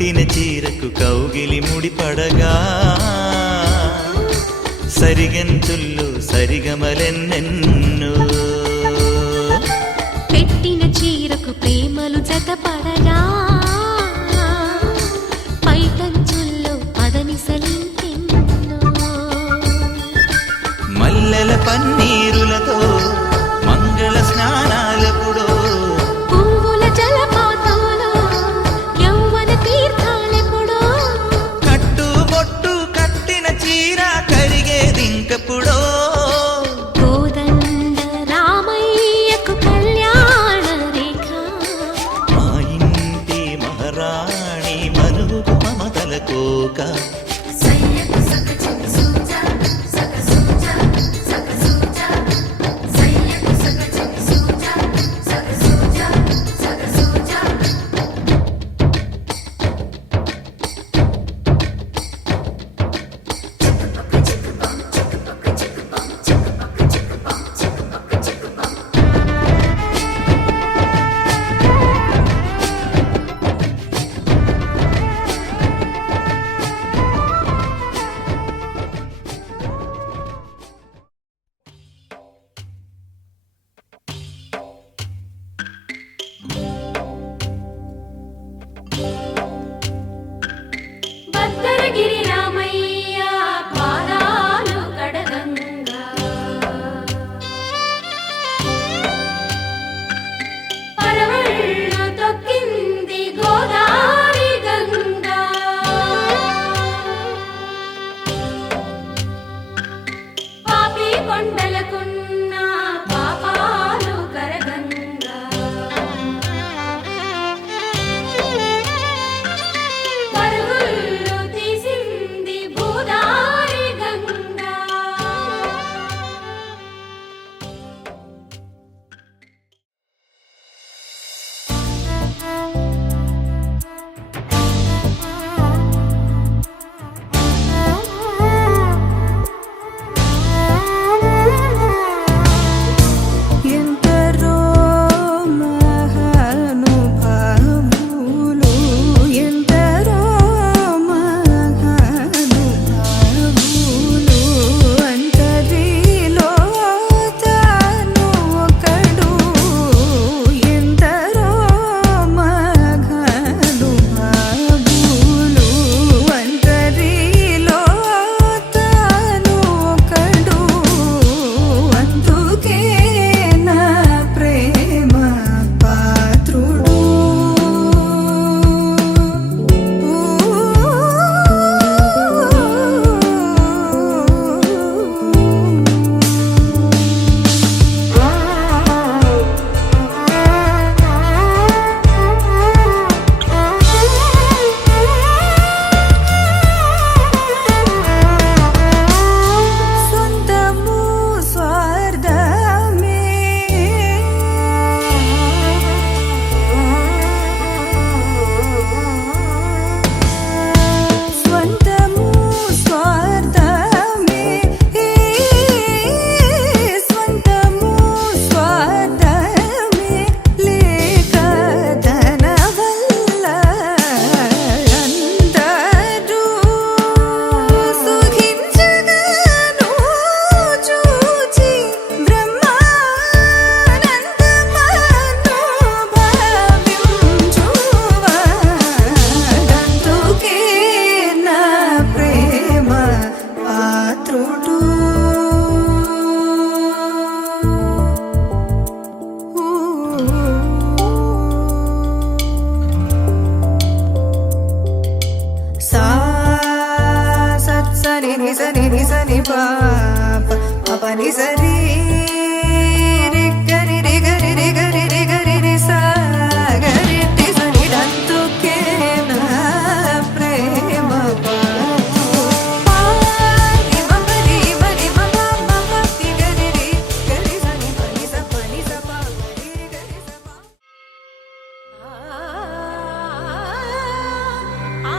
కట్టిన చీరకు కౌగిలి ముడిపడగా సరిగంతుల్లో సరిగమలెన్నెన్నో పెట్టిన చీరకు ప్రేమలు జతపడగా పైటంచుల్లో పదనిసలింకెన్నో మల్లెల పన్నీరులతో మంగళ స్నానాలెప్పుడో పువ్వుల జలపాతంలో యౌవన తీర్థాలెప్పుడో కట్టుబొట్టు కట్టిన చీర కరిగేదింకెప్పుడో కోదండ రామయ్యకు కళ్యాణ రేఖ మా ఇంటి మహారాణి మనువు మమతల కోక భద్రగిరి రామయ్య పాదాలు కడగంగా పరవళ్ళు తొక్కింది గోదారి గంగా పాపి కొండలకున్న పాపాలు కరగంగా పరుగులు తీసింది భూదారి గంగా ఎందరో మహానుభావులు ఎందరో మహానుభావులు అంతరిలో తాను ఒకడు ఎందరో మహానుభావులు అంతరిలో తాను ఒకడు అందుకే నా ప్రేమ పాత్రుడు సొంతము స్వార్థమే స్వంతము స్వార్థమే స్వంతము స్వార్థమే లేక ధన వల్ల అందరూ సుఖించగను చూచి బ్రహ్మానందమను భావించువాడందుకే నా ప్రేమ పాత్రుడు సా సత్సని నిసని నిసని పాప పపని సరి రిగరి రిగరి రిగరి రిగరి రిసా గరి టిసని దంతుకే నా ప్రేమ పారి మమరి మరి మమ మమ గరి రి గరి సని పని స పా గరి గరి స పా ఆ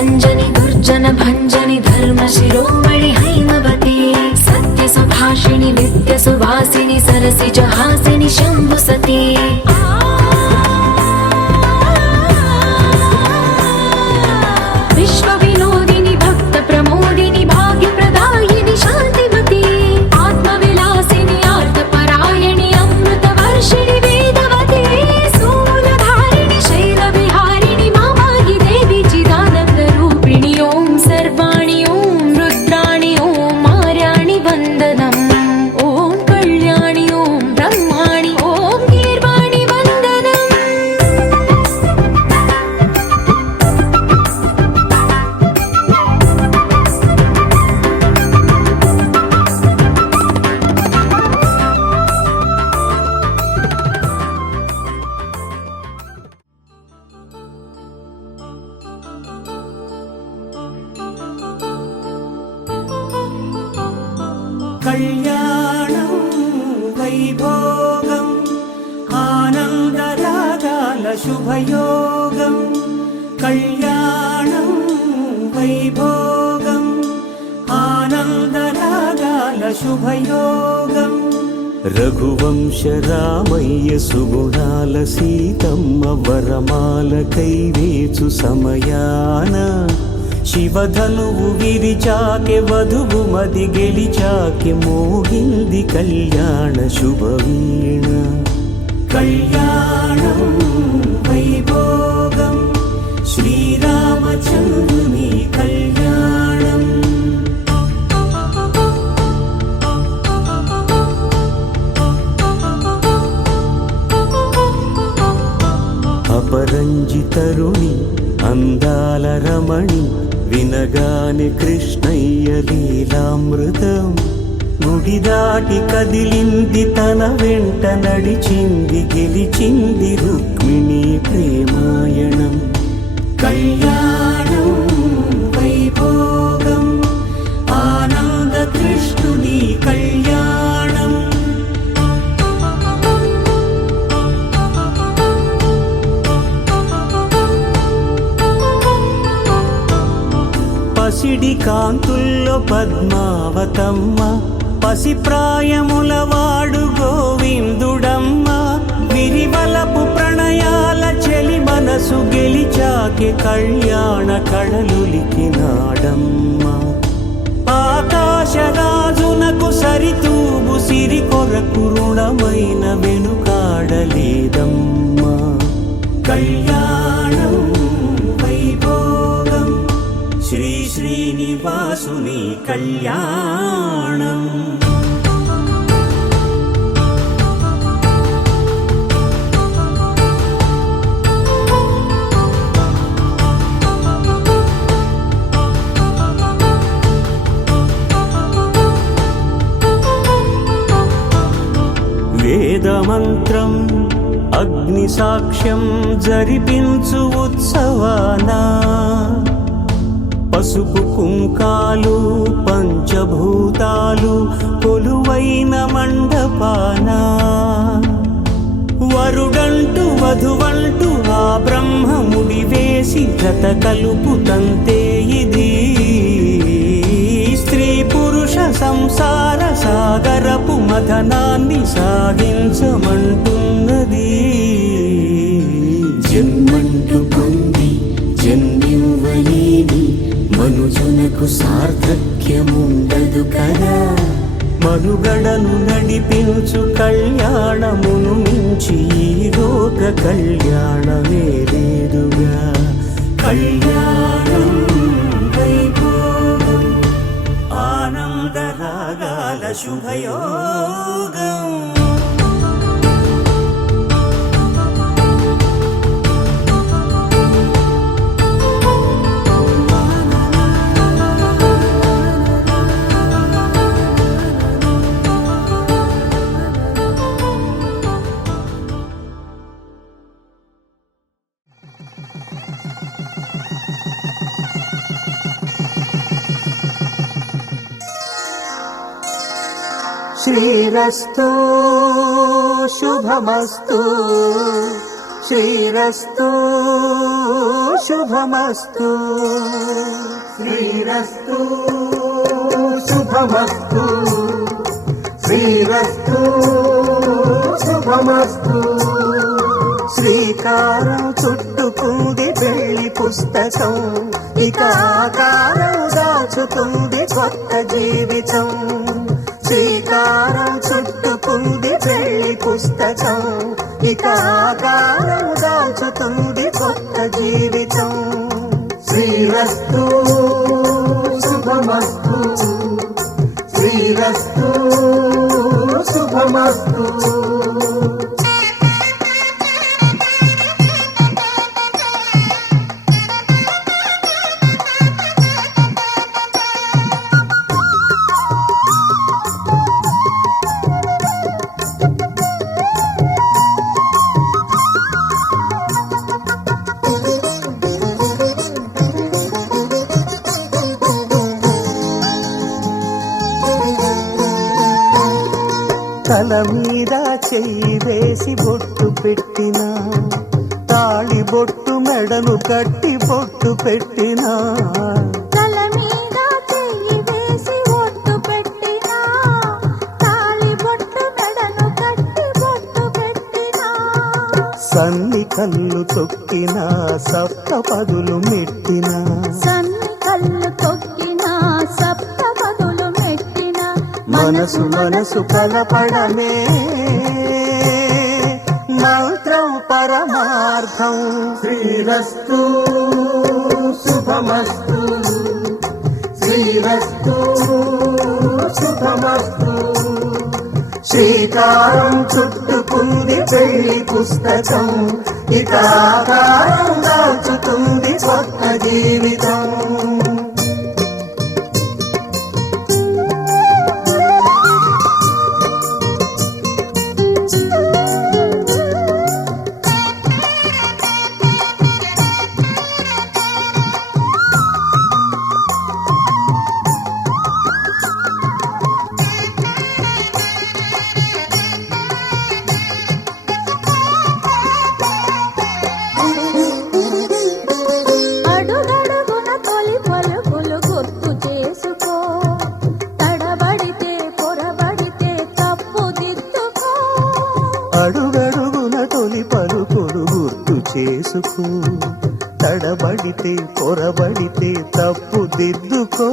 रञ्जनि दुर्जन भञ्जनि धर्म शिरोमणि हैमवती सत्य सुभाषिणि नित्य सुवासिनि सरसिज हासिनि शम्भु सती विश्व विनोदिनि भक्त प्रमोदिनि भाग्य प्रदायिनि शान्तिमती आत्मविलासिनि आर्तपरायणि अमृत वर्षिणि वेदवती सूलधारिणि शैलविहारिणि मामाहि देवी चिदानन्द रूपिणि ॐ सर्वाणि ॐ रुद्राणि ॐ मार्याणि वन्दनम् ॐ कल्याणि ॐ ब्रह्माणि ॐ गीर्वाणि वन्दनम् కళ్యాణం వైభోగం ఆనందరాగాల శుభయోగం కళ్యాణం వైభోగం ఆనందరాగాల శుభయోగం రఘువంశ రామయ్య సుగుణాల సీతమ్మ వరమాల కైవేచు సమయాన శివధనువు విరిచాకె వధువు మది గెలిచాకె మోగింది కళ్యాణ శుభవీణ కళ్యాణం వైభోగం శ్రీరామచంద్రుని కళ్యాణం అపరంజి తరుణి అందాల రమణి వినగానే కృష్ణయ్య లీలామృతం గుడి దాటి కదిలింది తన వెంట నడిచింది గెలిచింది రుక్మిణి ప్రేమాయణం కళ్యాణం వైభోగం ఆనంద కృష్ణుని కళ్యాణం పసిడి కాంతుల్లో పద్మావతమ్మ పసిప్రాయముల వాడు గోవిందుడమ్మ విరివలపు ప్రణయాల చెలి మనసు గెలిచాకె కళ్యాణ కళలులికినాడమ్మ ఆకాశరాజునకు సరితూగు సిరి కొరకు రుణమైన వెనుకాడలేదమ్మ కళ్యాణం వైభోగం శ్రీ శ్రీనివాసుని కళ్యాణం వేదమంత్రం అగ్ని సాక్ష్యం జరిపించు ఉత్సవానా పసుపు కుంకాలు పంచభూతాలు కొలువైన మండపాన వరుడంటూ వధువంటూ ఆ బ్రహ్మముడి వేసి జత కలుపుతంతే ఇది స్త్రీ పురుష సంసార సాగరపు మథనాన్ని సాగించమంటున్నది జన్మంటూ పొంది జన్మివ్వలేని మనుజునకు సార్థక్యముండదు కదా మనుగడను నడిపించు కళ్యాణమును మించి ఈ లోక కళ్యాణమే లేదుగా కళ్యాణం వైభోగం ఆనందరాగాల శుభయోగం శ్రీరస్తు శుభమస్తు శ్రీరస్తు శుభమస్తు శ్రీరస్తు శుభమస్తు శ్రీరస్తు శుభమస్తు శ్రీకారం చుట్టుకుంది పెళ్లి పుస్తకం ఇక ఆకారం దాచుతుంది కొత్త జీవితం శ్రీకారం చుట్టుకుంది పెళ్లి పుస్తకం ఇక ఆకారం దాచుతుంది కొత్త జీవితం శ్రీరస్తు శుభమస్తు శ్రీరస్తు శుభమస్తు తల మీద చెయ్యి వేసి బొట్టు పెట్టినా తాళి బొట్టు మెడను కట్టి బొట్టు పెట్టినా తల మీద చెయ్యి వేసి బొట్టు పెట్టినా తాళి బొట్టు మెడను కట్టి బొట్టు పెట్టినా సన్ని కళ్ళు తొక్కినా సప్త పదులు మెట్టినా సన్ని కళ్ళు తొక్కినా సప్త పదులు మెట్టినా మనసు మనసు కలపడమే మంత్రం పరమార్థం శ్రీరస్తు శుభమస్తు శ్రీరస్తు శుభమస్తు శ్రీకారం చుట్టుకుంది పెళ్లి పుస్తకం ఇక ఆకారం దాచుతుంది కొత్త జీవితం అడుగడుగున తొలి పలుకులు గుర్తు చేసుకో తడబడితే పొరబడితే తప్పు దిద్దుకో అడుగడుగున తొలి పలుకులు గుర్తు చేసుకో తడబడితే పొరబడితే తప్పు దిద్దుకో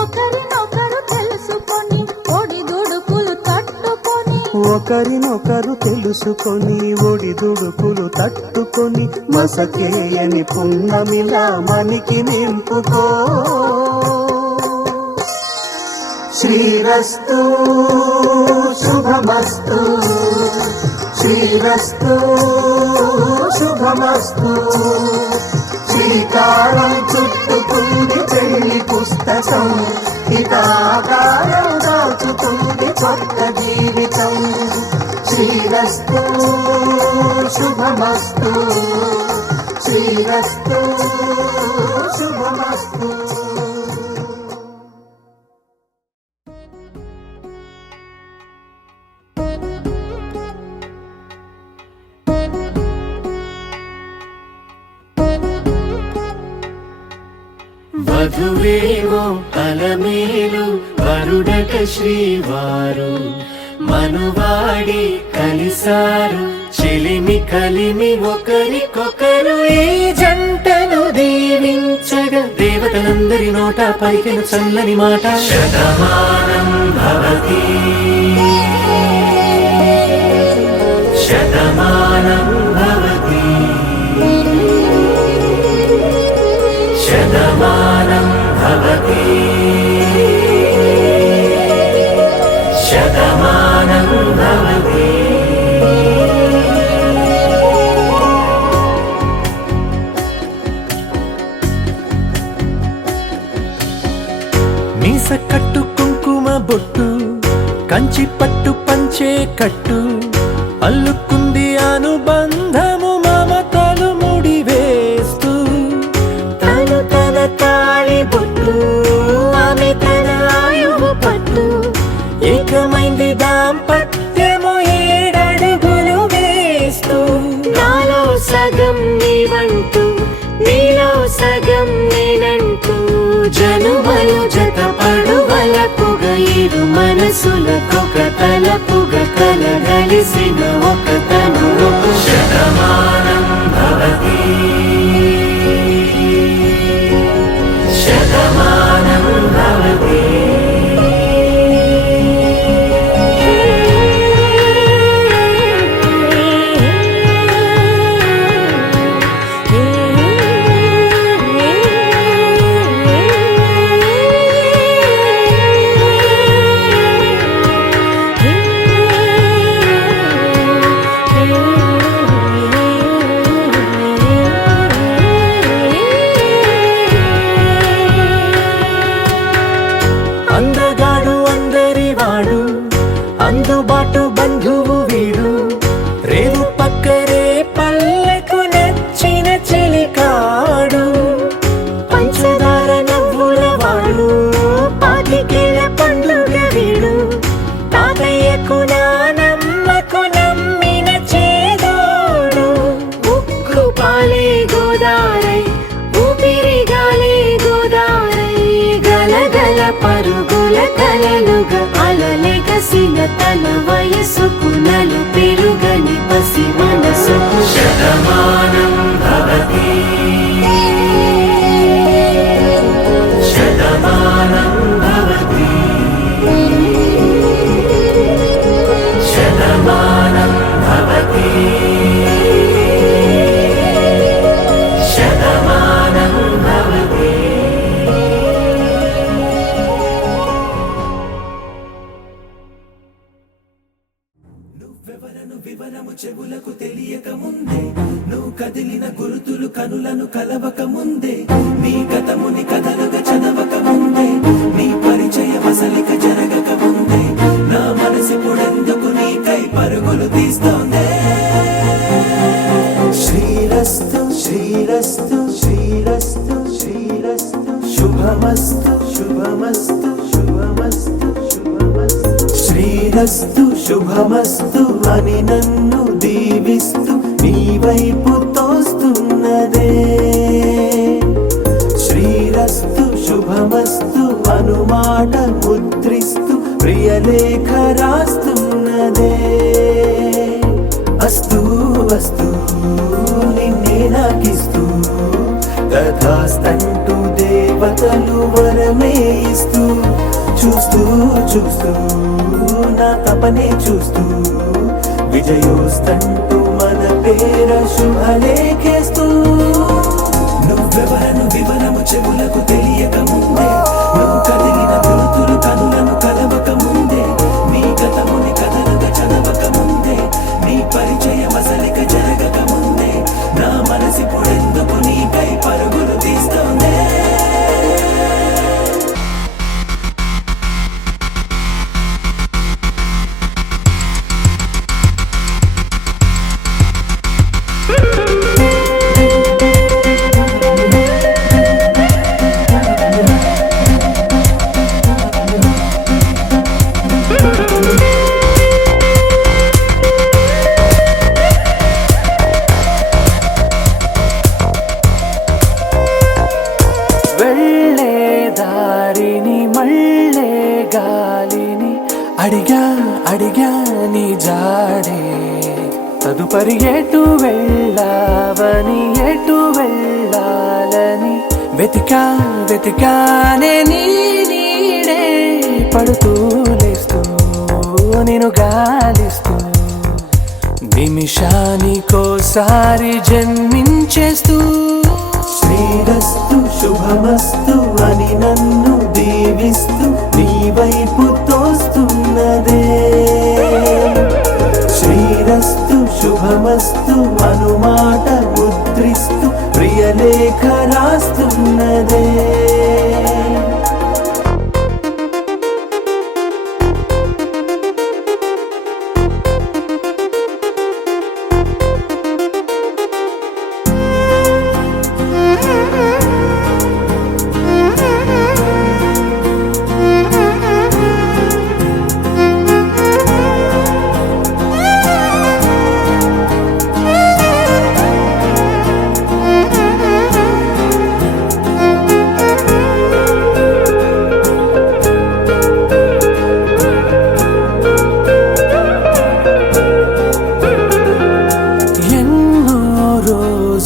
ఒకరినొకరు తెలుసుకొని ఒడిదుడుకులు తట్టుకొని ఒకరినొకరు తెలుసుకొని ఒడిదుడుకులు తట్టుకొని మసకేయని పున్నమిలా మనికి నింపుకో శ్రీరస్తు శుభమస్తు శ్రీరస్తు శుభమస్తు శ్రీకారం చుట్టుకుంది పెళ్లి పుస్తకం ఇక ఆకారం దాచుతుంది కొత్త జీవితం శ్రీరస్తు శుభమస్తు శ్రీరస్తు శుభమస్తు వధువేవో అలమేలు వరుడట శ్రీవారు మనువాడి కలిసారు చెలిమి కలిమి ఒకరికొకరు ఈ జంటను దీవించగా దేవతలందరి నోట పలికిన చల్లని మాట శతమానం భవతి శతమానం భవతి శతమానం భవతి శతమానం భవతి మీస కట్టు కుంకుమ బొట్టు కంచి పట్టు పంచే కట్టు అల్లుకుంది అనుబంధము మమతలు ముడివేస్తూ తను తన తాళి బొట్టు ఆమె తన ఆయువు పట్టు ఏకమైంది దాంపత్యము 7 అడుగులు వేస్తూ నాలో సగం నీవంటూ నీలో సగం నేనంటూ జనుమలు జతపడువలపుగ ఇరు మనసులకొక తలపుగ కలగలిసిన ఒక తనువు శతమానం భవతి శతమానం భవతి అందగాడు అందరివాడు అందుబాటు బంధువు వీడు రేవు పక్కరే పల్లెకు నచ్చిన చెలికాడు పంచదార నవ్వుల వాడు పాతికేల పండుగ వీడు తాతయ్యకు నానమ్మకు నమ్మిన చేదోడు ఉక్కు పాలే గోదారై ఊపిరిగాలే గోదారై గలగల పరుగుల కలలుగా అలలెగసిన తన వయసుకు నలు పెరుగని పసి మనసుకు శతమానం భవతి శతమానం భవతి శతమానం భవతి శతమానం భవతి నువ్వెవరను వివరము చెవులకు తెలియక ముందే నువ్వు కదిలిన గురుతులు కనులను కలవక ముందే నీ గతముని కథలుగా చదవక ముందే నీ పరిచయ వసలిక జరగక ముందే నా మనసిపుడెందుకు నీకై పరుగులు తీస్తోందే శ్రీరస్తు శ్రీరస్తు శ్రీరస్తు శ్రీరస్తు శుభమస్తు శుభమస్తు శుభమస్తు శుభమస్తు శ్రీరస్తు శుభమస్తు అని నన్ను దీవిస్తూ నీ వైపు తోస్తున్నదే శ్రీరస్తు శుభమస్తు అనుమాట ముద్రిస్తూ ప్రియలేఖ రాస్తున్నదే అస్తు అస్తు నిన్నే నాకిస్తూ తథాస్తంటూ దేవతలు వరమే ఇస్తూ చూస్తూ చూస్తూ నా తపనే చూస్తూ విజయోస్తంటూ మన పేర శుభలేఖేస్తూ నువ్వెవరను వివరము చెవులకు తెలియక ముందే నువ్వు కదిలిన గురుతులు కనులను కలవక ముందే నీ గతముని కథలుగా చదవక ముందే నీ పరిచయ వసలిక జరగక ముందే నా మనసిపుడెందుకు నీకై పరుగులు తీస్తోందే వెళ్ళే దారిని మళ్ళే గాలిని అడిగా అడిగా నీ జాడే తదుపరి ఎటు వెళ్ళావని ఎటు వెళ్ళాలని వెతికా వెతికానే నీ నీడే పడుతూ లేస్తూ నేను గాలిస్తూ నిమిషానికోసారి జన్మించేస్తూ శ్రీరస్తు శుభమస్తు అని నన్ను దీవిస్తూ నీ వైపు తోస్తున్నదే శ్రీరస్తు శుభమస్తు అనుమాట ముద్రిస్తూ ప్రియలేఖ రాస్తున్నదే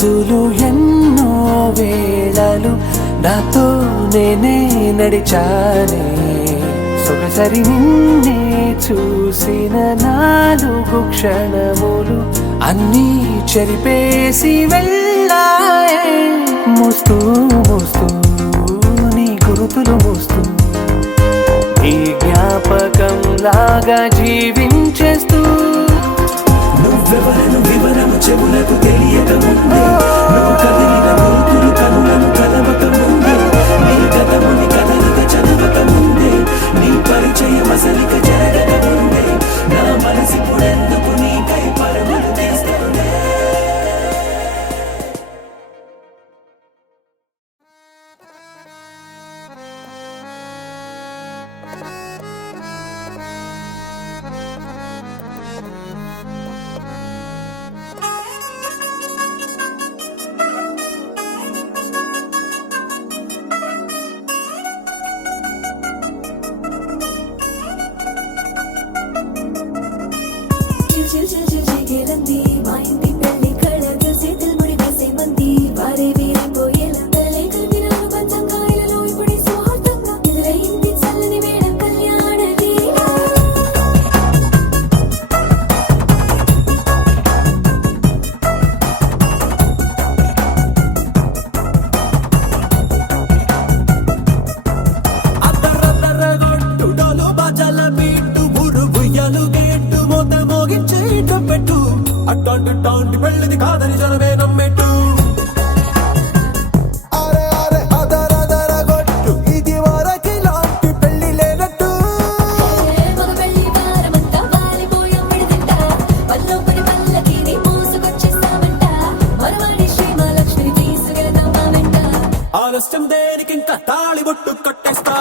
రోజులు ఎన్నో వేళలు నాతో నేనే నడిచానే సొగసరి నిన్నే చూసిన 4 క్షణములు అన్నీ చెరిపేసి వెళ్ళాయే మోస్తూ మోస్తూ నీ గురుతులు మోస్తూ ఈ జ్ఞాపకం లాగా జీవించేస్తూ నువ్వెవరను వివరము చెవులకు తెలియక ముందే నువ్వు కదిలిన గుర్తులు కనులను కలవక ముందే నీ గతముని కదలిక చదవక ముందే నీ పరిచయం అసలిక జరగక ముందే నా మనసిప్పుడెందుకు నీకై పరుగులు తీస్తుందే అట్టాంటి పెళ్ళిది కాదని జనమే నమ్మెట్టు ఇది వరకి లాంటి పెళ్లి లేనట్టు ఆలస్యం దేనికి ఇంకా తాళి బొట్టు కట్టేస్తా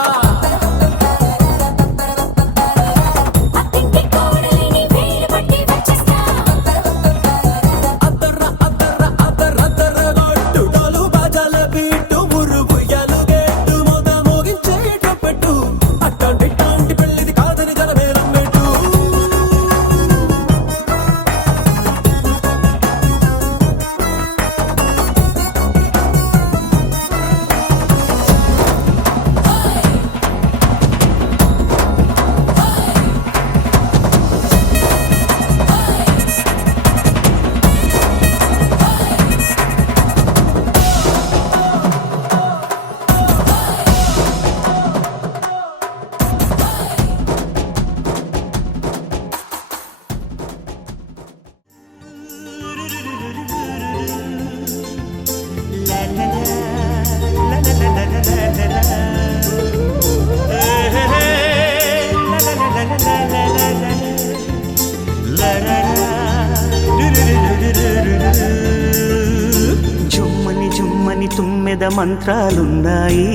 మంత్రాలున్నాయి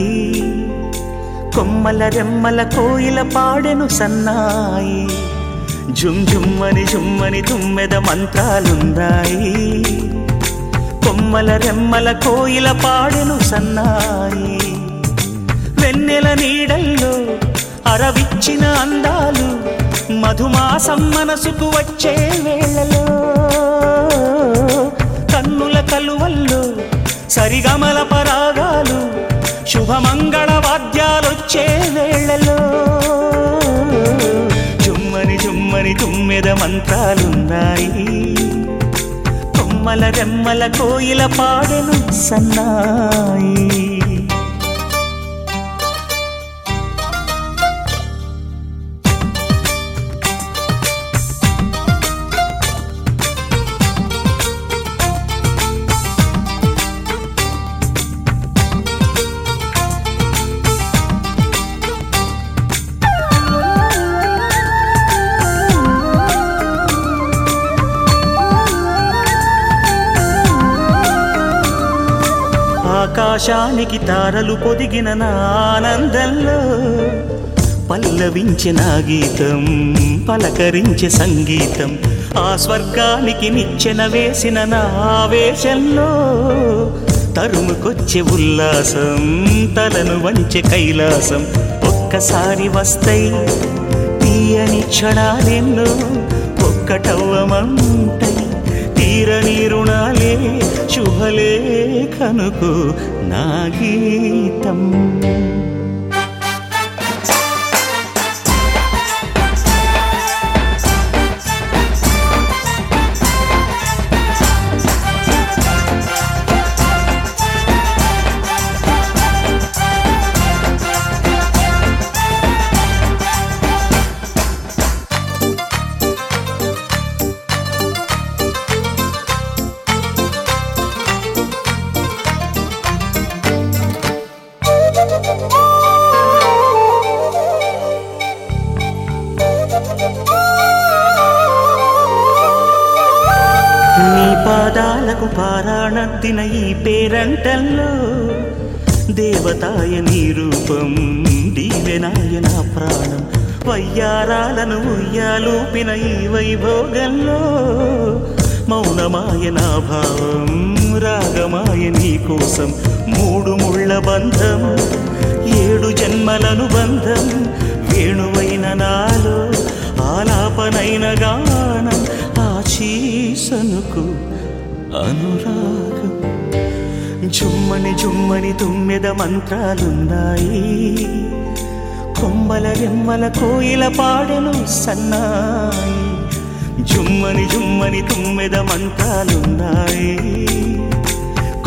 కొమ్మల రెమ్మల కోయిల పాడెను సన్నాయి జుమ్జుమ్మని తుమ్మెద మంత్రాలున్నాయి కొమ్మల రెమ్మల కోయిల పాడెను సన్నాయి వెన్నెల నీడల్లో అరవిచ్చిన అందాలు మధుమాసం మనసుకు వచ్చే వేళలో కన్నుల కలువల్లో సరిగమల పరాగాలు శుభమంగళ వాద్యాలొచ్చే వేళలో జుమ్మని తుమ్మెద మంత్రాలున్నాయి కొమ్మల రెమ్మల కోయిల పాడెను సన్నాయి ఆకాశానికి తారలు పొదిగిన నా ఆనందంలో పల్లవించే నా గీతం పలకరించే సంగీతం ఆ స్వర్గానికి నిచ్చెన వేసిన నా ఆవేశంలో తరుముకొచ్చే ఉల్లాసం తలను వంచే కైలాసం ఒక్కసారి వస్తాయి తీయని క్షణాలెన్నో ఒక్కటవ్వమంటాయి తీరని రుణాలే శుభలేఖనుకు నా గీతం. నీ పాదాలకు పారాణద్దిన ఈ పేరంటల్లో దేవతాయ నీ రూపం దీవెనాయ నా ప్రాణం. వయ్యారాలను ఉయ్యాలూపిన ఈ వైభోగంలో మౌనమాయ నా భావం రాగమాయ నీ కోసం. మూడు ముళ్ళ బంధం 7 జన్మలను బంధం వేణువైన నాలో ఆలాపనైన గానం ఆశీసనుకు అనురాగం. జుమ్మని జుమ్మని 9 మంత్రాలున్నాయి. కొమ్మల రెమ్మల కోయిల పాడెను సన్నాయి. జుమ్మని జుమ్మని 9 మంత్రాలున్నాయి.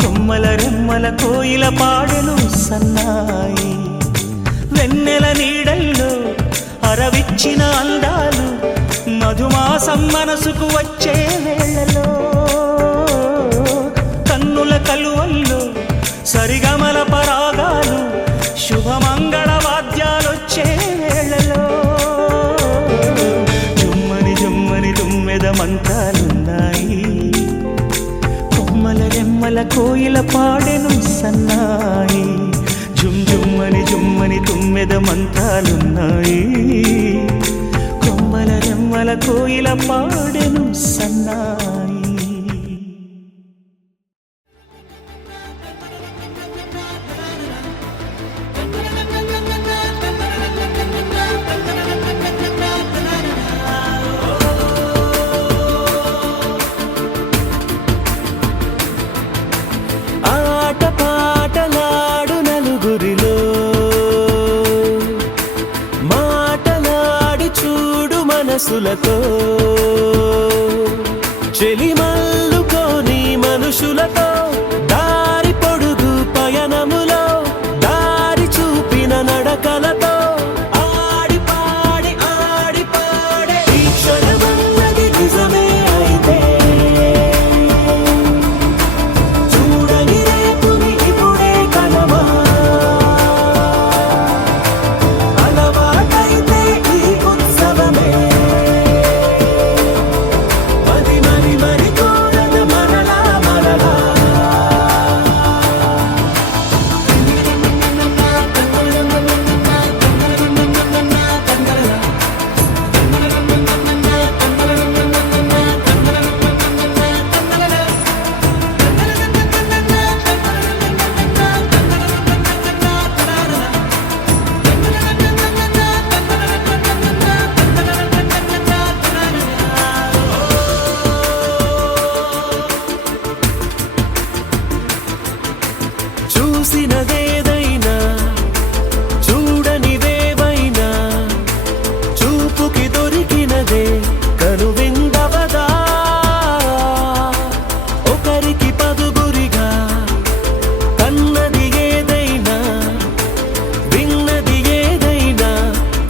కొమ్మల రెమ్మల కోయిల పాడెను సన్నాయి. వెన్నెల నీడల్లో అరవిచ్చిన అందాలు మధుమాసం మనసుకు వచ్చే వేళలో కన్నుల కలువల్లో సరిగమల పరాగాలు శుభమంగళ వాద్యాలొచ్చే వేళలో జుమ్మని జుమ్మని 9 మంత్రాలున్నాయి. కొమ్మల రెమ్మల కోయిల పాడెను సన్నాయి. జుమ్ జుమ్మని జుమ్మని 9 మంత్రాలున్నాయి. కొమ్మల రెమ్మల కోయిల పాడెను సన్నాయి. ఆట పాటలాడు నలుగురిలో మాటలాడి చూడు మనసులతో. చెలిమల్లుకోని మనుషులతో దారి పొడుగు పయనములో దారి చూపిన నడకలతో ఆడి పాడి ఈ క్షణమన్నది నిజమే అయితే చూడని రేపుని ఇప్పుడే కలవా. అలవాటైతే ఈ ఉత్సవమే మరి కోరద మరలా మరలా. చూసినదేదైనా చూడనిదేవైనా చూపుకి దొరికినదే కనువిందవదా. ఒకరికి పదుగురిగా కన్నది ఏదైనా విన్నది ఏదైనా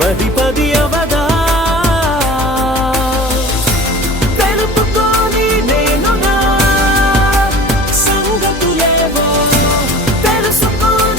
10 అవదా. తెలుపుకోని నేనుగా సంగతులేవో తెలుసుకోని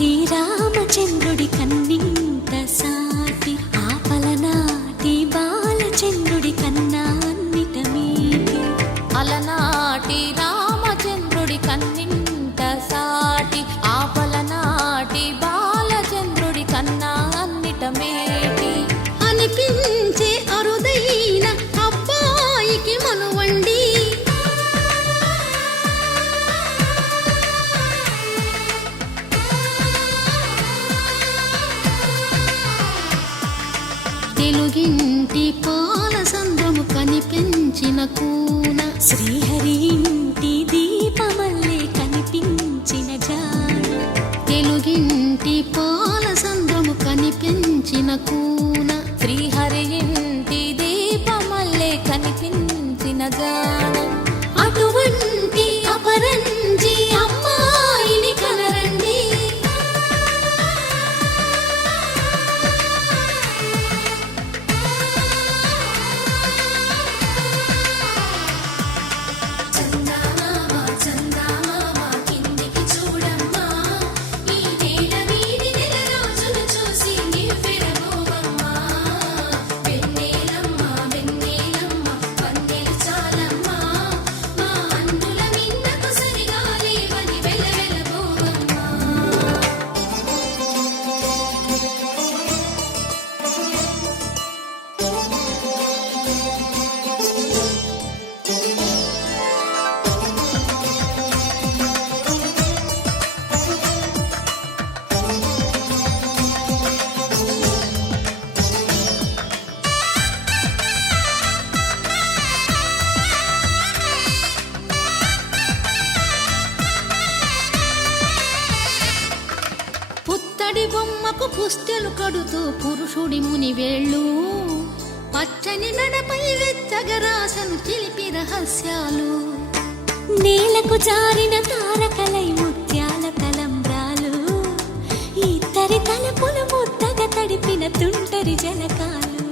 అలనాటి రామచంద్రుడి కన్నింత సాటి ఆపలనాటి బాలచంద్రుడి కన్నా అన్నిట మీటి. అలనాటి రామచంద్రుడి కన్నింత సాటి ఆపలనాటి బాలచంద్రుడి కన్నా అన్నిట మేటి. అనిపించే అరుదైన అబ్బాయికి మనువండి తెలుగింటి పాలసంద్రము కనిపించిన కూన శ్రీహరి ఇంటి దీపమల్లే కనిపించిన జాడ. తెలుగింటి పాలసంద్రము కనిపించిన కూన శ్రీహరి ఇంటి దీపమల్లే కనిపించిన జాడ. అటువంటి అపరంజి అమ్మాయిని కనరండి. పుత్తడి బొమ్మకు పుస్తెలు కడుతూ పురుషుడి ముని వేళ్ళు పచ్చని నడపై వెచ్చగరాసను చిలిపి రహస్యాలు. నేలకు జారిన తారకలై ముత్యాల తలంబ్రాలు ఇద్దరి తలపులు ముద్దగా తడిపిన తుంటరి జలకాలు.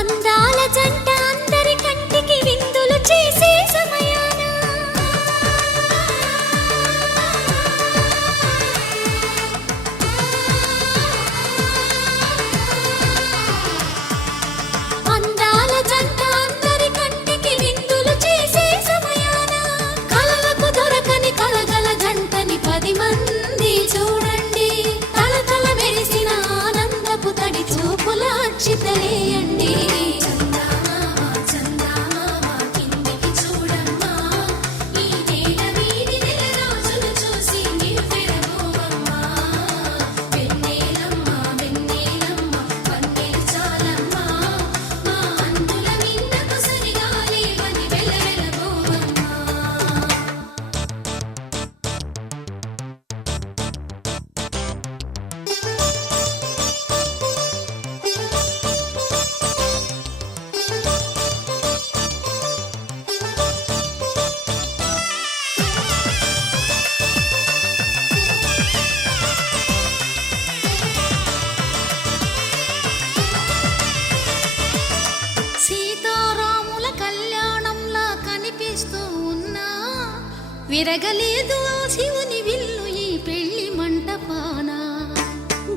అందాల జంట అందరి కంటికి విందులు చేసే సమయాన అందాల జంట అందరి కంటికి విందులు చేసే సమయాన కలలకు దొరకని కలగల జంటని 10 మంది చూడండి. తలతల మెరిసిన ఆనందపు తడి చూపుల అచ్చితలేయండి. సీతారాముల కళ్యాణంలా కనిపిస్తూ ఉన్నా విరగలేదు ఆ శివుని విల్లు ఈ పెళ్లి మంటపాన.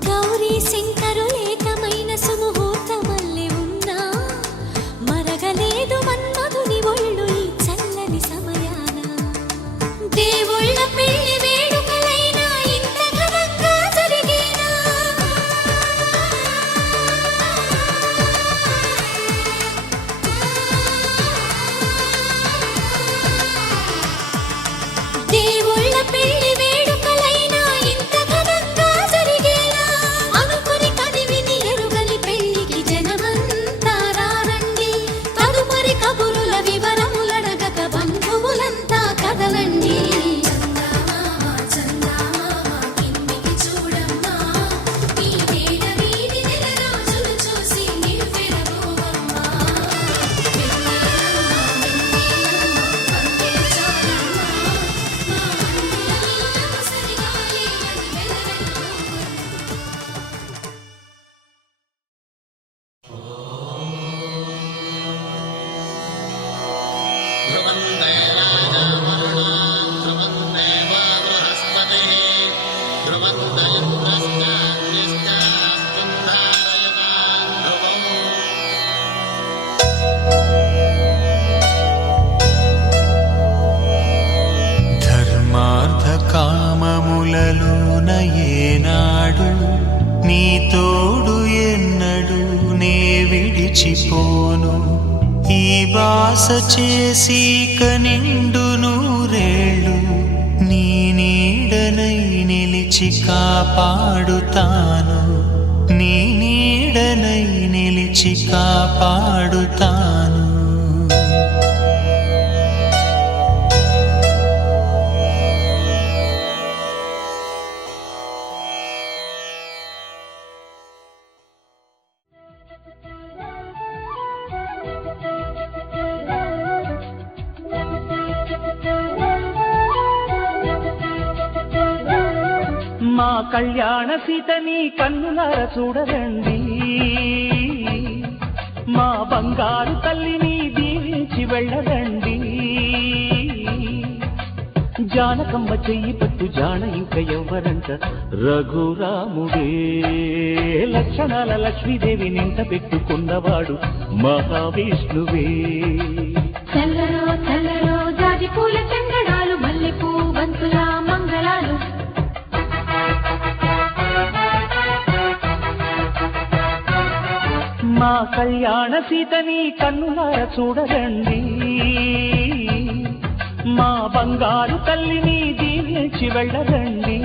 గౌరీ శంకరులేకమైన సుముహూర్తమల్లె ఉన్నా మరగలేదు మన్మధుని ఒళ్ళు ఈ చల్లని సమయాన. దేవుళ్ళ పెళ్లి వేడుకలైనా ఇంత ఘనంగా జరిగేనా. దేవుళ్ళ ధర్మార్థ కామములలోన ఏనాడు నీ తోడు ఎన్నడు నే విడిచిపోను ఈ బాస చేసి కనిండు నూరేళ్ళు నీ నీడనై నిలిచి కాపాడుతాను నీ నీడనై నిలిచి కాపాడుతాను మా కళ్యాణ సీతని కన్నులార చూడరండి మా బంగారు తల్లిని దీవించి వెళ్ళరండి జానకమ్మ చెయ్యి పట్టు జాన ఇంక ఎవ్వరంట రఘురాముడే లక్షణాల లక్ష్మీదేవి నింట పెట్టుకున్నవాడు మహావిష్ణువే చల్లరో చల్లరో జాజి పూల చందనాలు మల్లెపూ బంతుల మంగళాలు మా కళ్యాణ సీతని కన్నులార చూడరండి మా బంగారు తల్లిని దీవించి వెళ్ళరండి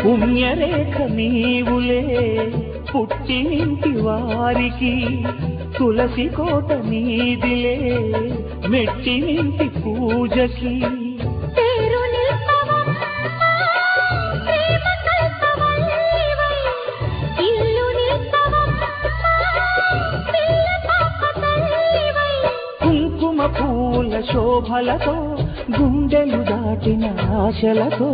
పుణ్యరేఖ నీవులే పుట్టినింటి వారికి తులసి కోట నీదిలే మెట్టినింటి పూజకి కుంకుమ పూల శోభలతో గుండెలు దాటిన ఆశలతో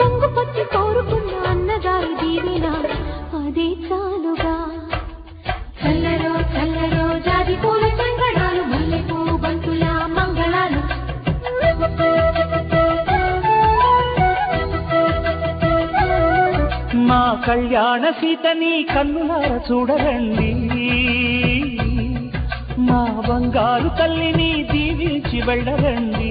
కొంగుపచ్చి కోరుకున్న అన్నగారి దీవెన అదే చాలుగా చల్లరో చల్లరో జాజి పూల చందనాలు మల్లెపూ బంతుల మంగళాలు మా కళ్యాణ సీతని కన్నులార చూడరండి మా బంగారు తల్లిని దీవించి వెళ్ళరండి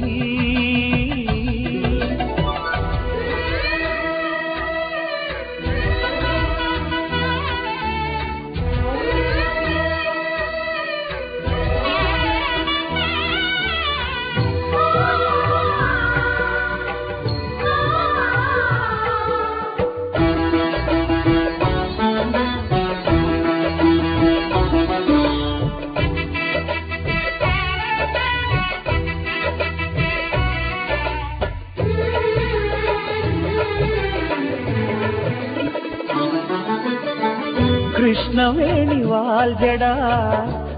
కృష్ణవేణి వాల్జడా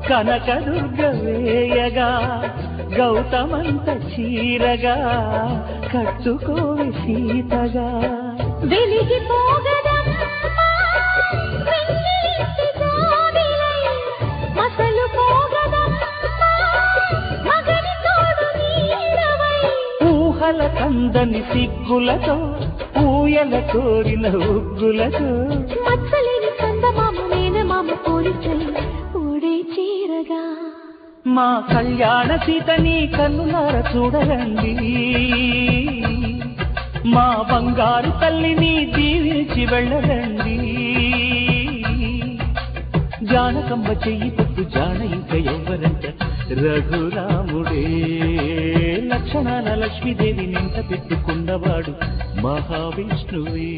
కనకదుర్గ వేయగా గౌతమంత చీరగా కట్టుకోవి సీతగా ఊహల కందని సిగ్గులతో ఊయల కోరిన ఉగ్గులతో మా కళ్యాణ సీతని కన్నులార చూడరండి మా బంగారు తల్లిని దీవించి వెళ్ళరండి జానకమ్మ చెయ్యి పట్టు జాన ఇంక ఎవ్వరంట రఘురాముడే లక్షణాల లక్ష్మీదేవి నింట పెట్టుకున్నవాడు మహావిష్ణువే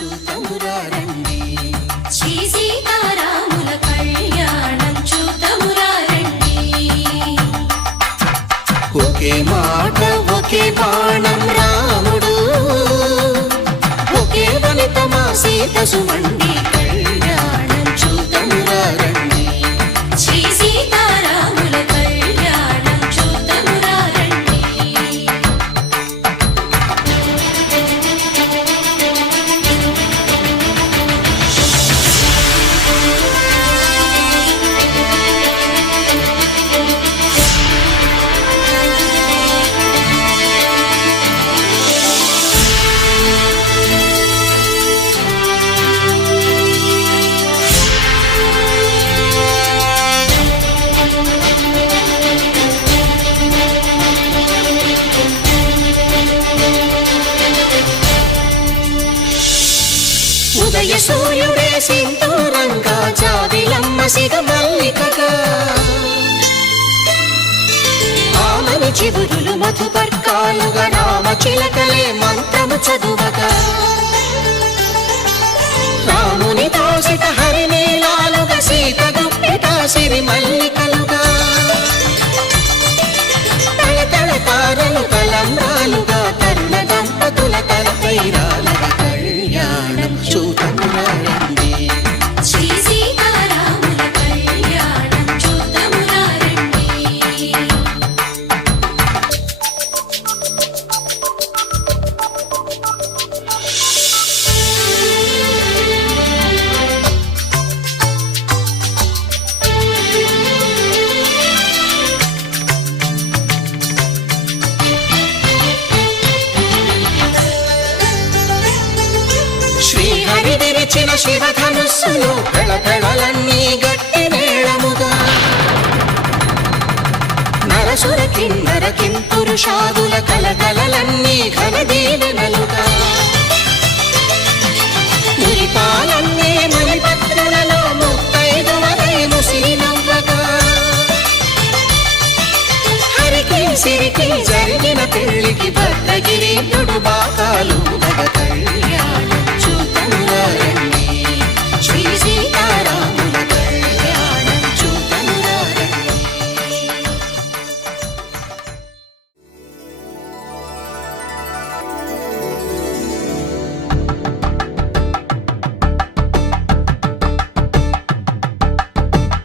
చూతమురా రండి. శ్రీ సీతారాముల కళ్యాణం చూతమురా రండి. ఒకే మాట ఒకే బాణం రాముడు, ఒకే వనిత మా సీత సుమండి కళ్యాణం చూతమురా రండి. శ్రీ సీతారాముల కళ్యాణం చూతమురా రండి. ఉదయ సూర్యుడే సింధూరంగా, జాబిలమ్మ సిగ మల్లికగా, ఆమని చిగురులు మధుపర్కాలుగా, రామ చిలకలే మంత్రము చదువగా, రాముని దోసిట హరినీలాలుగా, సీత గుప్పిట సిరి మల్లికలుగా, తళతళ తారలు తలంబ్రాలుగా, తరుణ దంపతుల తలపైరాలుగా కళ్యాణం చూతమురా రండి. శ్రీ సీతారాముల కళ్యాణం చూతమురా రండి. శ్రీహరి విరిచిన శివధనుస్సులో కళకళలన్నీ గట్టి మేళముగా, నరసుర కిన్నర కింపురుషాదుల కలకలలన్నీ ఘన దీవెనలుగా, మురిపాలన్నీ మణిపత్రులలో ముత్తైదువలై ముసిరి నవ్వగా, హరికి సిరికి జరిగిన పెళ్లికి భద్రగిరి బాకాలు కళ్యాణం చూతమురా రండి. శ్రీ సీతారాముల కళ్యాణం చూతమురా రండి.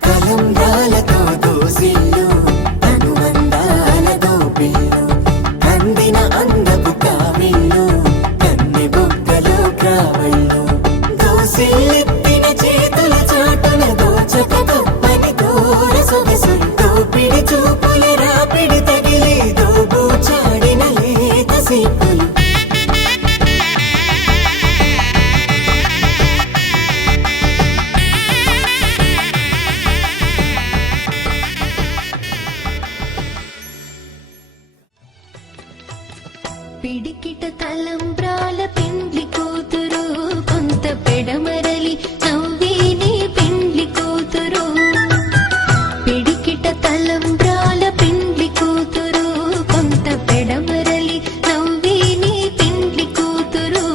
కలంబ్రాలతో దోసిల్లు, అనుబంధాలతో పిల్లు, అందిన అందపు కావిళ్ళు, కన్నె బొగ్గలో కావళ్ళు, దోసిల్లెత్తిన చేతుల చాటున దోచక తప్పని దూర సొగసులు, దోపిడి చూపుల రాపిడి తగిలి దోబూచాడిన లేత సీపులు. పిడికిట తలంబ్రాల పెండ్లి కూతురు, కొంత పెడమరలి నవ్విని పెండ్లి కూతురు. పిడికిట తలంబ్రాల పెండ్లి కూతురు, కొంత పెడమరలి నవ్విని పెండ్లి కూతురు.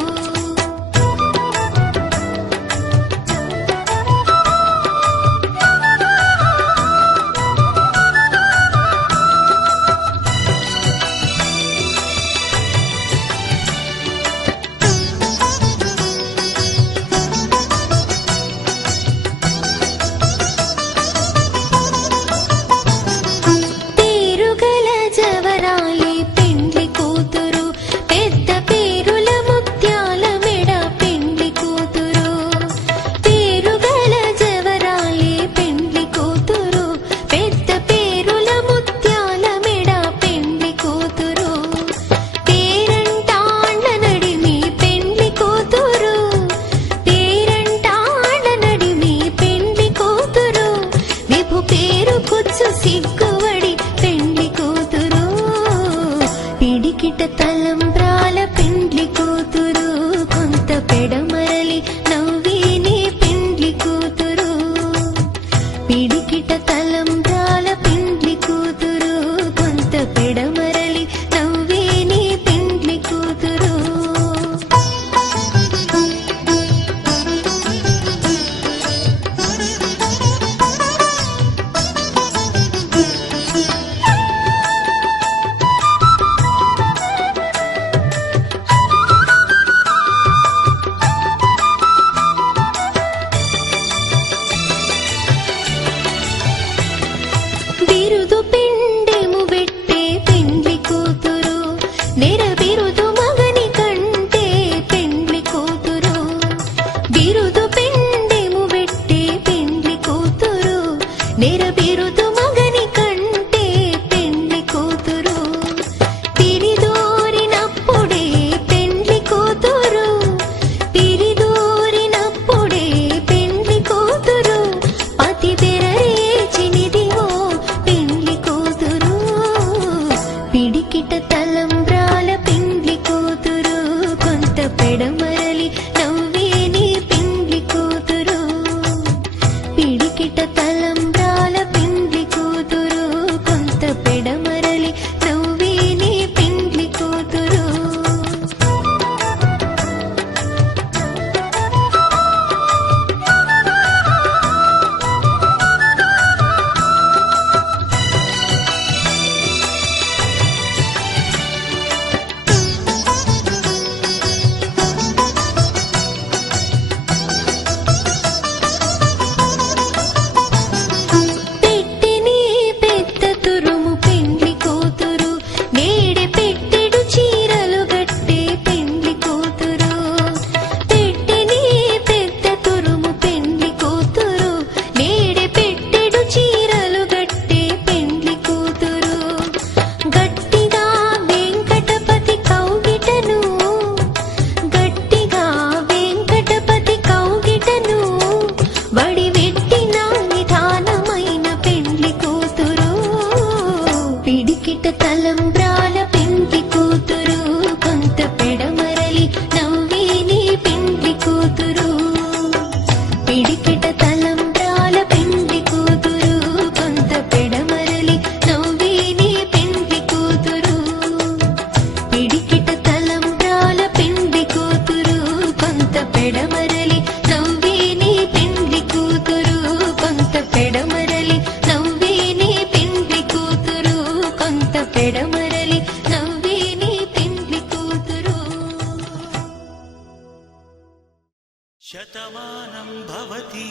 శతమానం భవతి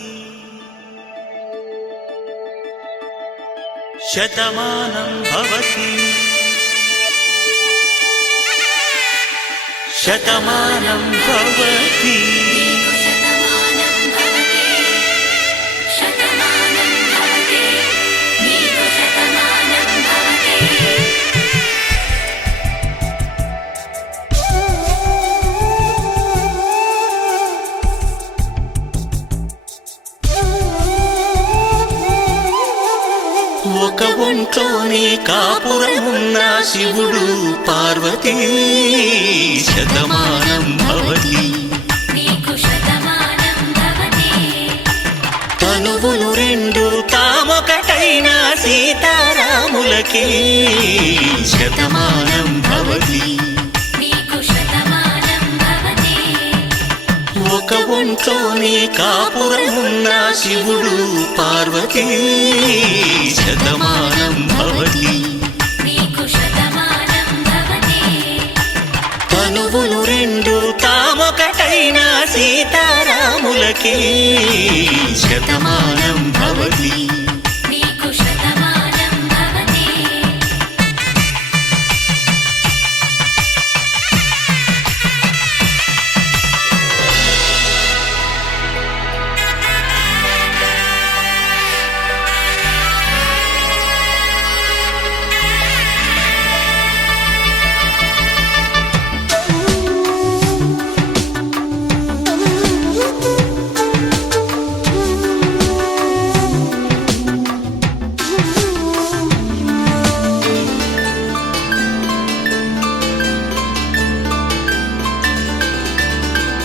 శతమానం భవతి శతమానం భవతి శతమానం భవతి శతమానం భవతి నీకు శతమానం భవతి ఒక ఒంట్లోనే కాపురమున్న శివుడు పార్వతీ శతమానం భవతి నీకు శతమానం భవతి తనువులు రెండు తామొకటైన సీతారాములకి శతమానం భవతి నీకు శతమానం భవతి ఒక ఒంట్లోనే కాపురమున్న శివుడు పార్వతీ శతమానం భవతి నీకు శతమానం భవతి తనువులు రెండు తామొకటైన సీతారాములకి శతమానం భవతి నీకు శతమానం భవతి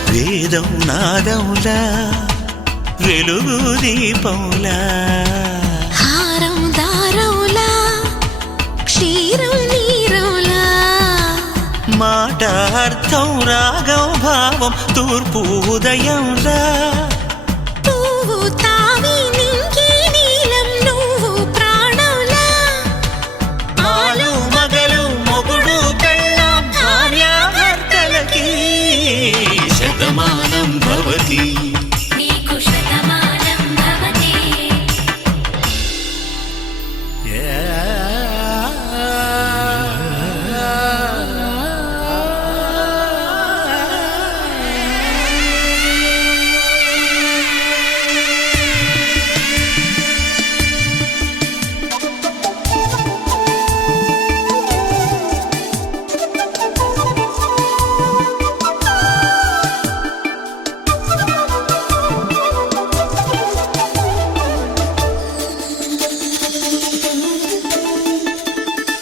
వేదం నాదములా వెలుగు దీపములా హారం దారవులా క్షీరం నీరవులా మాట అర్థం రాగం భావం తూర్పు ఉదయంలా పువ్వు తావి నింగి నీలం నువ్వు ప్రాణంలా ఆలు మగలు మొగుడు కళ్ళ భార్యాభర్తలకి శతమానం భవతి నీకు శతమానం భవతి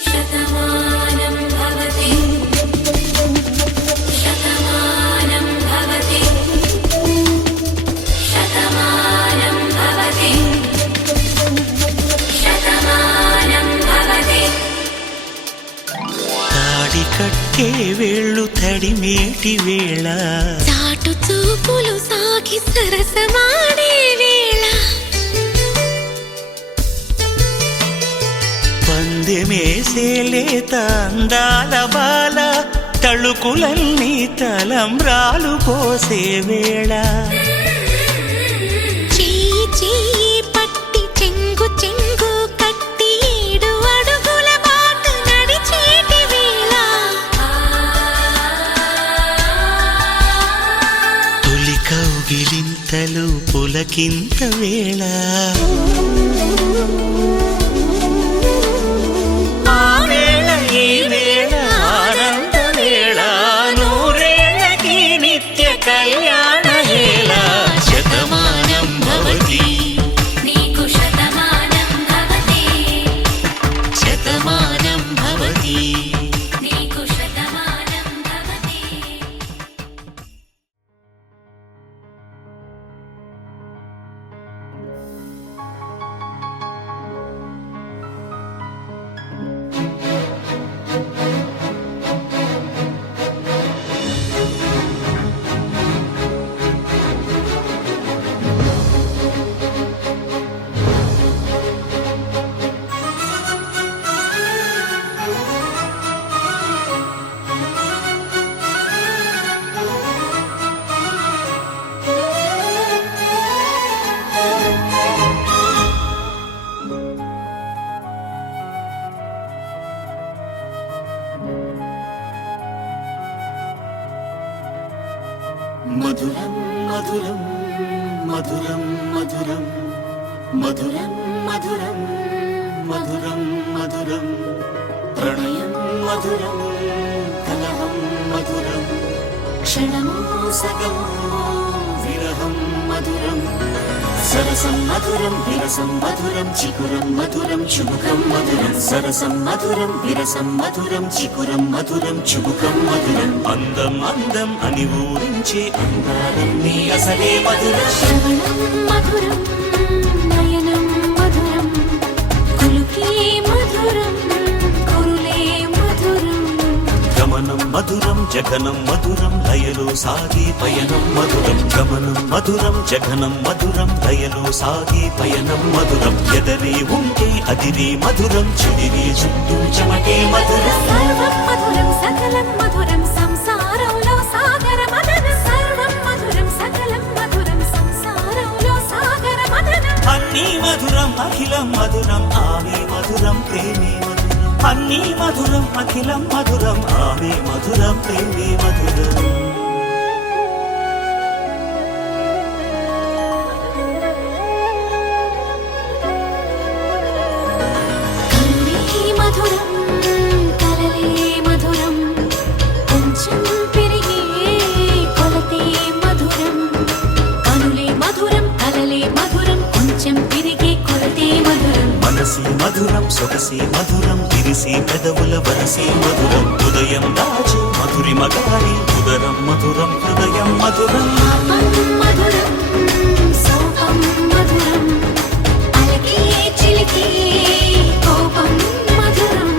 శతమానం భవతి శతమానం భవతి శతమానం భవతి శతమానం భవతి తాడి కట్టే వేళ్ళు తడిమేటి వేళ చాటు చూపులు సాగి సరసమాడే వేళ పందెమేసే లేత అందాల బాల తళుకులన్నీ తలంబ్రాలు పోసే వేళ చెయ్యి చెయ్యి పట్టి చెంగు చెంగు కట్టి 7 అడుగుల బాట నడిచేటి వేళ తొలి కౌగిలింతలు పులకింత వేళ ఆ వేళ ఈ వేళ ఆనంద వేళ నూరేళ్ళకి నిత్య కళ్యాణ వేళ శతమానం భవతి నీకు శతమానం భవతి శతమానం భవతి నీకు శతమానం భవతి మధురం మధురం మధురం మధురం మధురం మధురం మధురం మధురం ప్రణయం మధురం కలహం మధురం క్షణమో సగమో విరహం మధురం సరసం మధురం విరసం మధురం చికురం మధురం చుబుకం మధురం సరసం మధురం విరసం మధురం చికురం మధురం చుబుకం మధురం అందం అందం అని ఊరించే అందాలన్నీ అసలే మధురం శ్రవణం మధురం నయనం మధురం కులుకే మధురం కురులే మధురం గమనం మధురం జగనం మధురం లయలో సాగే పయనం మధురం గమనం మధురం జగనం మధురం లయలో సాగే పయనం మధురం ఎదరే ఉంటే అదిరే మధురం చెదిరే చుట్టూ చెమటే మధురం సర్వం మధురం సకలం మధురం సంసారంలో సాగర మదనం సర్వం మధురం సకలం మధురం సంసారంలో సాగర మదనం అన్నీ మధురం అఖిలం మధురం ఆమె మధురం ప్రేమే మధురం అన్నీ మధురం అఖిలం మధురం ఆమె మధురం ప్రేమే మధురం కరుణే మధురం కలలే మధురం కొంచెం పెరిగే కొలతే మధురం కనులే మధురం కలలే మధురం కొంచెం పెరిగే కొలతే మధురం మనసి మధురం సొగసి మధురం విరిసి పెదవుల వరసి మధురం ఉదయం దాచి మధురి మగారి ఉదరం మధురం హృదయం మధురం పాపం మధురం సోపం మధురం అలకే చిలికే కోపం మధురం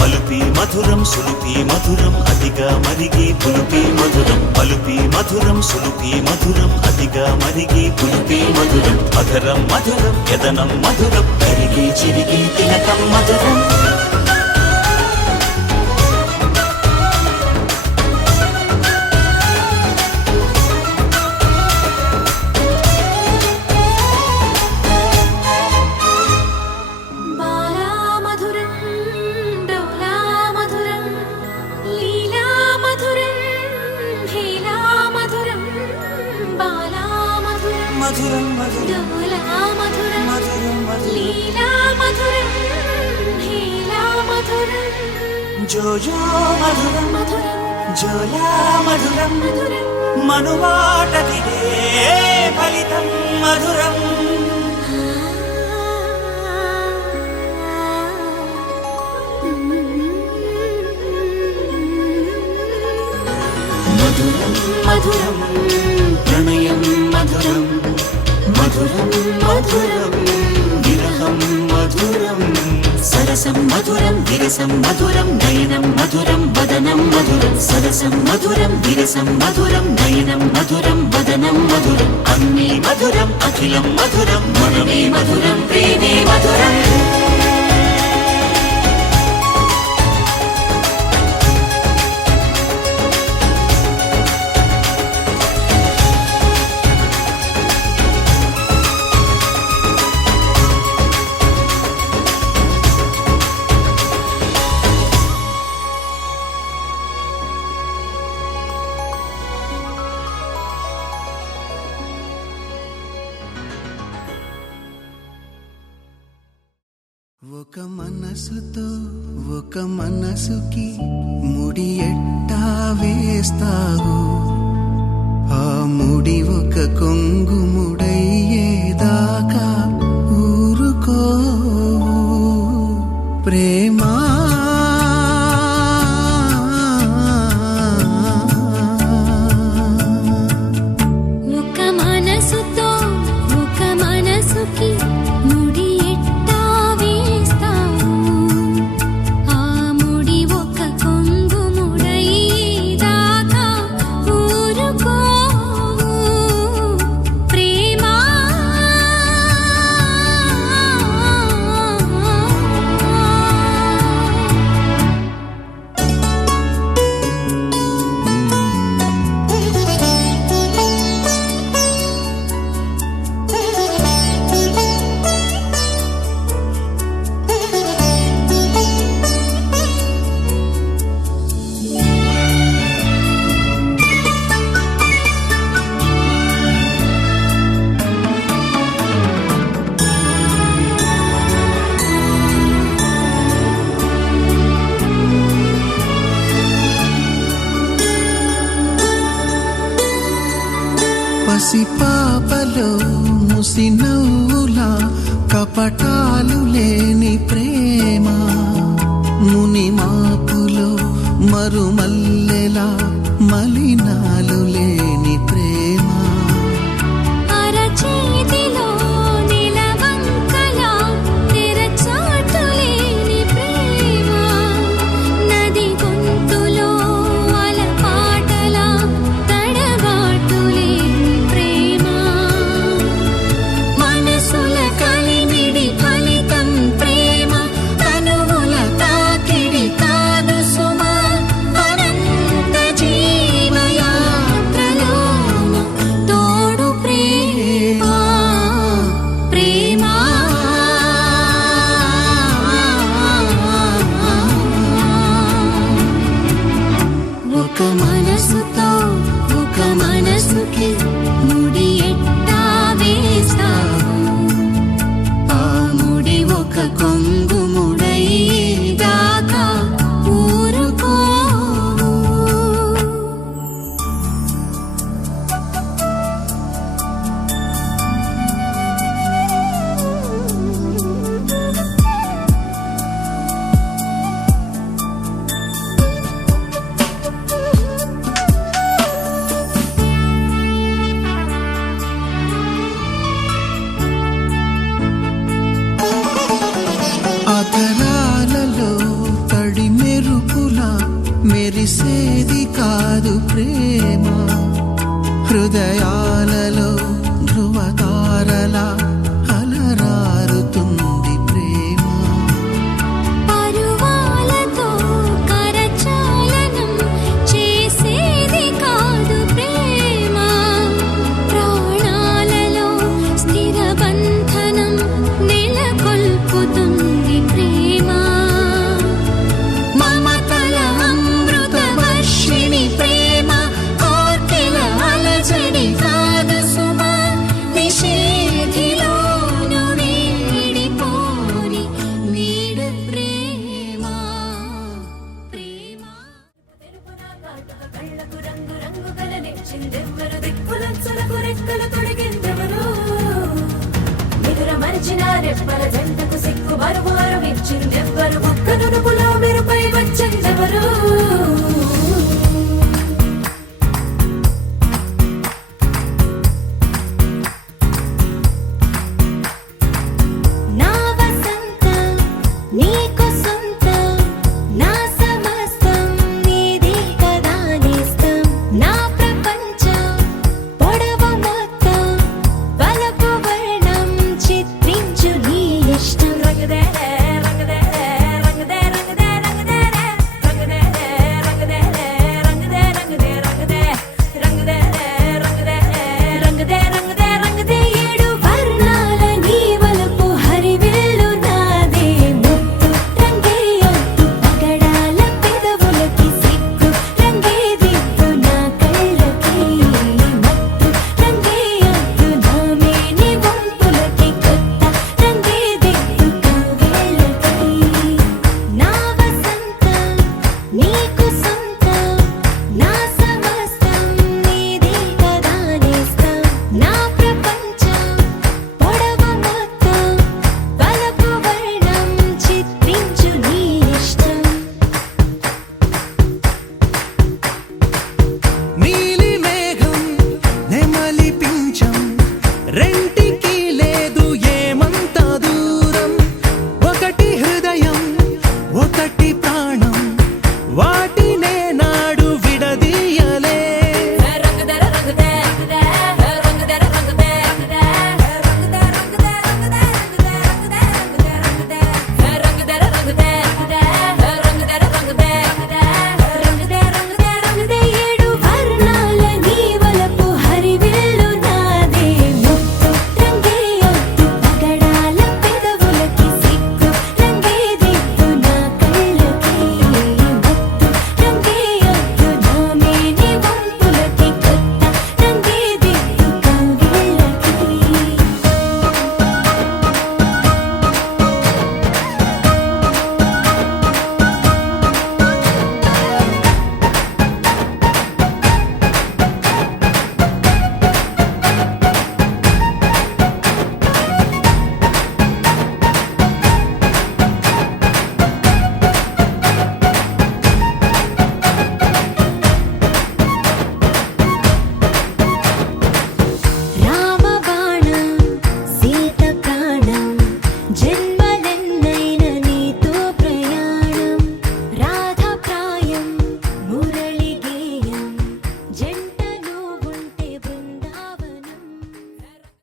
పలుపి మధురం సులుపి మధురం అతిగా మరిగి పులుపి మధురం పలుపి మధురం సులుపి మధురం అతిగా మరిగి పులుపి మధురం అధరం మధురం యదనం మధురం కరిగి చిరిగి తిలకం మధురం బాలా మధురం డోలా మధురం లీలా మధురం హేలా మధురం బాలా మధురం మధురం మధురం డోలా మధురం మధురం మధురం లీలా మధురం హేలా మధురం జోజో మధురం మధురం జోలా మధురం మధురం మనువాటదిదే ఫలితం మధురం మధురం మధురం ప్రణయం మధురం మధురం మధురం విరహం మధురం సరసం మధురం విరసం మధురం నయనం మధురం వదనం మధురం సరసం మధురం విరసం మధురం నయనం మధురం వదనం మధురం అన్నీ మధురం అఖిలం మధురం మనమే మధురం ప్రేమే మధురం ఒక మనసుతో ఒక మనసుకి ముడి ఎట్టా వేస్తావు ఆ ముడి ఒక కొంగు ముడయ్యేదాకా ఊరుకో ప్రేమా ఒక మనసుతో ఒక మనసుకి ముడి ఎట్టా వేస్తావు ఆ ముడి ఒక కొంగు ముడయ్యేదాకా పసిపాపలో ముసి నవ్వులా కపటాలు లేని ప్రేమ, ముని మాపులో మరుమల్లెలా మలినాలు లేని ప్రేమ. అరచేతిలో నిలవంకలా తెరచాటు లేని ప్రేమ, నది గొంతులో అలపాటలా తడబాటు లేని ప్రేమ. మనసుల కలిమిడి ఫలితం ప్రేమ, తనువుల తాకిడి కాదు సుమా. అనంత జీవయాత్రలోన తోడు ప్రేమ, ప్రేమ. ఒక మనసుతో ఒక మనసుకి ముడి ఎట్టా వేస్తావు, ఆ ముడి ఒక కొంగు ముడయ్యేదాకా ఊరుకోవు. అధరాలలో తడి మెరుపులా మెరిసేది కాదు ప్రేమ, హృదయాలలో ధ్రువతారలా అలరారుతుంది ప్రేమ. పరువాలతో కరచాలనం చేసేది కాదు ప్రేమ, ప్రాణాలలో స్థిర బంధనం నెలకొల్పుతుంది ప్రేమ. మమతల అమృత వర్షిణి ప్రేమ, కోర్కెల అలజడి కాదు సుమా. నిషేధిలోను వీడిపోని వీడు ప్రేమ, ప్రేమ. తెలుపున కాటుక కళ్ళకు రంగు రంగు కలనిచ్చిందెవ్వరు, దిక్కులచ్చులకు రెక్కలు తొడిగిందెవరు, నిదుర మరిచిన రెప్పల జంటకు సిగ్గు బరువారం ఇచ్చిందెవ్వరు, ఒక్క నునుపులో మెరుపై వచ్చిందెవరు.